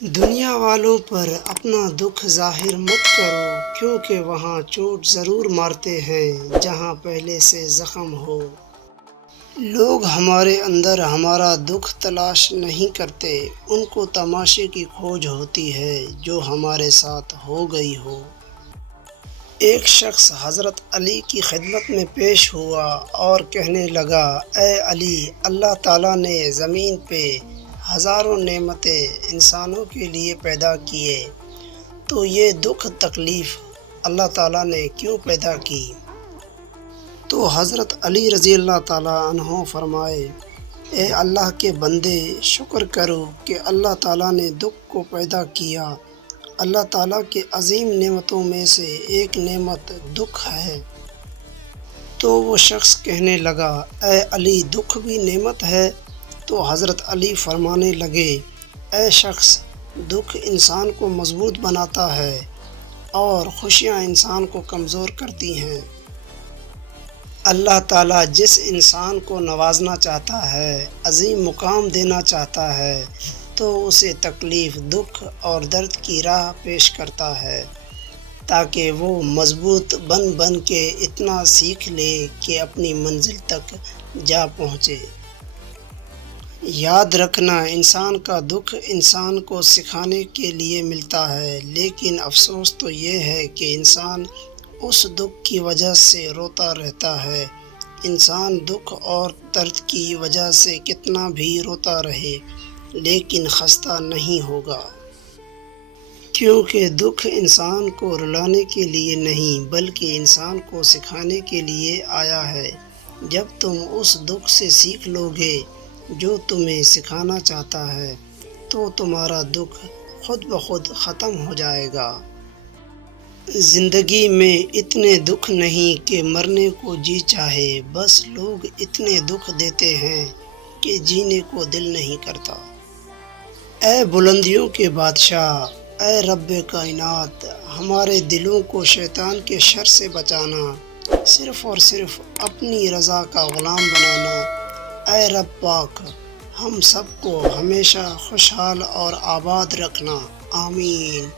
دنیا والوں پر اپنا دکھ ظاہر مت کرو، کیونکہ وہاں چوٹ ضرور مارتے ہیں جہاں پہلے سے زخم ہو۔ لوگ ہمارے اندر ہمارا دکھ تلاش نہیں کرتے، ان کو تماشے کی کھوج ہوتی ہے جو ہمارے ساتھ ہو گئی ہو۔ ایک شخص حضرت علی کی خدمت میں پیش ہوا اور کہنے لگا، اے علی، اللہ تعالیٰ نے زمین پہ ہزاروں نعمتیں انسانوں کے لیے پیدا کیے، تو یہ دکھ تکلیف اللہ تعالیٰ نے کیوں پیدا کی؟ تو حضرت علی رضی اللہ تعالیٰ عنہ فرمائے، اے اللہ کے بندے، شکر کرو کہ اللہ تعالیٰ نے دکھ کو پیدا کیا۔ اللہ تعالیٰ کے عظیم نعمتوں میں سے ایک نعمت دکھ ہے۔ تو وہ شخص کہنے لگا، اے علی، دکھ بھی نعمت ہے؟ تو حضرت علی فرمانے لگے، اے شخص، دکھ انسان کو مضبوط بناتا ہے اور خوشیاں انسان کو کمزور کرتی ہیں۔ اللہ تعالیٰ جس انسان کو نوازنا چاہتا ہے، عظیم مقام دینا چاہتا ہے، تو اسے تکلیف، دکھ اور درد کی راہ پیش کرتا ہے تاکہ وہ مضبوط بن کے اتنا سیکھ لے کہ اپنی منزل تک جا پہنچے۔ یاد رکھنا، انسان کا دکھ انسان کو سکھانے کے لیے ملتا ہے، لیکن افسوس تو یہ ہے کہ انسان اس دکھ کی وجہ سے روتا رہتا ہے۔ انسان دکھ اور درد کی وجہ سے کتنا بھی روتا رہے لیکن خستہ نہیں ہوگا، کیونکہ دکھ انسان کو رلانے کے لیے نہیں بلکہ انسان کو سکھانے کے لیے آیا ہے۔ جب تم اس دکھ سے سیکھ لو گے جو تمہیں سکھانا چاہتا ہے، تو تمہارا دکھ خود بخود ختم ہو جائے گا۔ زندگی میں اتنے دکھ نہیں کہ مرنے کو جی چاہے، بس لوگ اتنے دکھ دیتے ہیں کہ جینے کو دل نہیں کرتا۔ اے بلندیوں کے بادشاہ، اے رب کائنات، ہمارے دلوں کو شیطان کے شر سے بچانا، صرف اور صرف اپنی رضا کا غلام بنانا۔ اے رب پاک، ہم سب کو ہمیشہ خوشحال اور آباد رکھنا، آمین۔